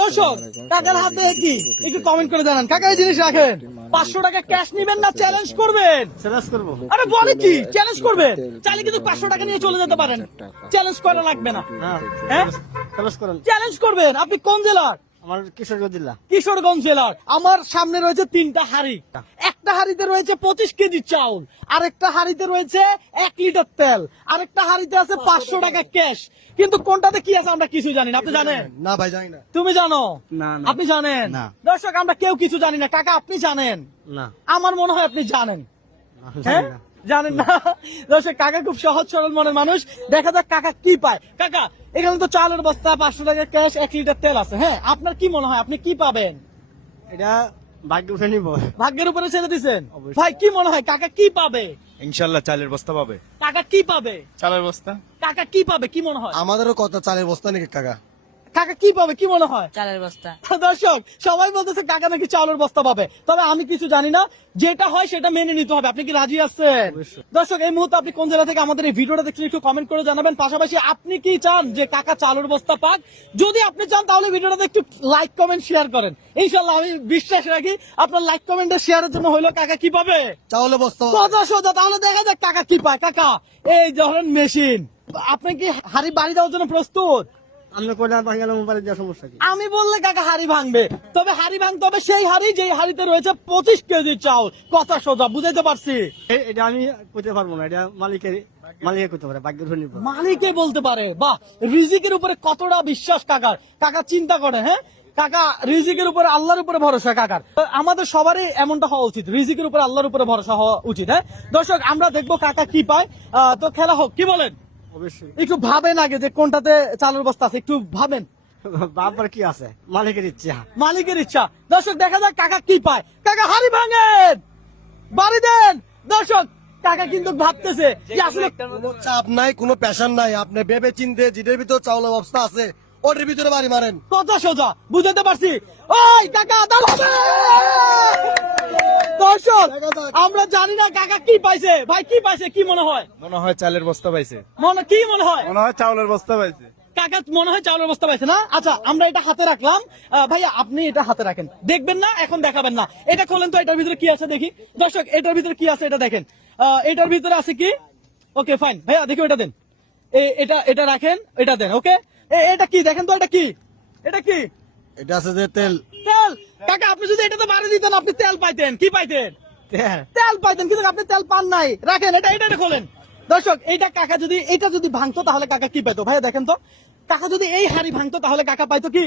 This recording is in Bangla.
দর্শক কাকার হাতে কি একটু কমেন্ট করে জানান। কাকা এই জিনিস রাখেন, 500 টাকা ক্যাশ নিবেন না চ্যালেঞ্জ করবেন? চ্যালেঞ্জ করবো। আরে বলে কি চ্যালেঞ্জ করবেন? চাইলে কিন্তু 500 টাকা নিয়ে চলে যেতে পারেন, চ্যালেঞ্জ করা লাগবে না। হ্যাঁ চ্যালেঞ্জ করেন। চ্যালেঞ্জ করবেন। আপনি কোন জেলার? আমার কিশোরগঞ্জ জেলা। কিশোরগঞ্জ জেলার। আমার সামনে রয়েছে 3টা হাড়ি, একটা হাড়িতে রয়েছে 25 কেজি চাউল, আরেকটা হাড়িতে রয়েছে 1 লিটার তেল, আরেকটা হাড়িতে আছে 500 টাকা ক্যাশ। কিন্তু কোনটাতে কি আছে আমরা কিছু জানি না। আপনি জানেন? না ভাই জানি না। তুমি জানো? না, না। আপনি জানেন? না। দর্শক আমরা কেউ কিছু জানি না। কাকা আপনি জানেন? না, আমার মনে হয় আপনি জানেন। হ্যাঁ জানি না। জানেন না? দর্শক কাকা খুব সহজ সরল মনের মানুষ। দেখা যাক কাকা কি পায়। কাকা এখানে তো চালের বস্তা, 500 টাকা ক্যাশ, 1 লিটার তেল আছে। হ্যাঁ আপনার কি মনে হয় আপনি কি পাবেন? এটা ভাগ্য উঠে নিব। ভাগ্যের উপরে ছেড়ে দিচ্ছেন? অবশ্যই। ভাই কি মনে হয় কাকা কি পাবে? ইনশাল্লাহ চালের বস্তা পাবে। কাকা কি পাবে? চালের বস্তা। কাকা কি পাবে কি মনে হয়? আমাদেরও কত চালের বস্তা নাকি কাকা? কাকা কি পাবে কি মনে হয়? চালের বস্তা। দর্শক সবাই বলতেছে কাকা নাকি চাউলের বস্তা পাবে, তবে আমি কিছু জানি না। যেটা হয় সেটা মেনে নিতে হবে। আপনি কি রাজি আছেন? অবশ্যই। দর্শক এই মুহূর্তে আপনি কোন জেলা থেকে আমাদের এই ভিডিওটা দেখছেন একটু কমেন্ট করে জানাবেন। পাশাপাশি আপনি কি চান যে কাকা চালের বস্তা পাক? যদি আপনি চান তাহলে ভিডিওটাতে একটু লাইক কমেন্ট শেয়ার করেন। ইনশাল্লাহ আমি বিশ্বাস রাখি আপনার লাইক কমেন্ট শেয়ারের জন্য হইলো কাকা কি পাবে? চাউলের বস্তা সোজা সোজা। তাহলে দেখা যাক কাকা কি পায়। কাকা এই ধরেন মেশিন, আপনি কি হাড়ি বাড়ি দেওয়ার জন্য প্রস্তুত? আমরা করে ভাঙ গেলে মোবাইলে দেওয়ার সমস্যা কি? আমি বললে কাকা হাড়ি ভাঙবে, তবে হাড়ি ভাঙতে হবে সেই হাড়ি যে হাড়িতে রয়েছে 25 কেজি চাউল। কথা সোজা, বুঝাইতে পারছি? এটা আমি করতে পারবো না, এটা মালিকে করতে পারে, ভাগ্য উঠে নিব। মালিকে বলতে পারে। বাহ, রিজিকের উপরে কতটা বিশ্বাস কাকার। কাকা চিন্তা করে। হ্যাঁ কাকা রিজিকের উপরে আল্লাহর উপরে ভরসা কাকার। তো আমাদের সবারই এমনটা হওয়া উচিত, রিজিকের উপরে আল্লাহর উপরে ভরসা হওয়া উচিত। হ্যাঁ দর্শক আমরা দেখবো কাকা কি পায়। তো খেলা হোক, কি বলেন? অবশ্যই। একটু ভাবেন আগে যে কোনটাতে চালের বস্তা আছে, একটু ভাবেন। বাবার কি আছে? মালিকের ইচ্ছা। মালিকের ইচ্ছা। দর্শক দেখা যাক কাকা কি পায়। কাকা হাড়ি ভাঙেন, বাড়ি দেন। দর্শক কাকা কিন্তু ভাবতেছে যে আসলে কোনো চাপ নাই, কোনো প্রেশার নাই। আপনি ভেবে চিনতে যেটার ভিতর চাউলের বস্তা আছে ওটার ভিতরে বাড়ি মারেন। কথা সোজা, বুঝাতে পারছি? ওই কাকা দাঁড়াবে। দর্শক আমরা জানি না কাকা কি পাইছে। ভাই কি পাইছে কি মনে হয়? মনে হয় চালের বস্তা পাইছে। কি মনে হয়? মনে হয় চাউলের বস্তা পাইছে। কাকা মনে হয় চাউলের বস্তা পাইছে না? আচ্ছা আমরা এটা হাতে রাখলাম। ভাইয়া আপনি এটা হাতে রাখেন, দেখবেন না এখন দেখাবেন না। এটা খোলেন তো, এটার ভিতরে কি আছে দেখি। দর্শক এটার ভিতরে কি আছে এটা দেখেন। এটার ভিতরে আছে কি? ওকে ফাইন ভাইয়া দেখি ওটা দেন। এটা রাখেন, এটা দেন। ওকে এটা কি দেখেন তো, এটা কি? এটা কি? এটা আছে যে তেল। তেল। কাকা আপনি যদি এটাতে বাড়ি দিতেন আপনি তেল পাইতেন। কি পাইতেন? তেল পাইতেন, কিন্তু আপনি তেল পান নাই। রাখেন এটা খোলেন। দর্শক এইটা কাকা যদি এটা যদি ভাঙতো তাহলে কাকা কি পেতো? ভাইয়া দেখেন তো, কাকা যদি এই হাড়ি ভাঙতো তাহলে কাকা পাইতো কি?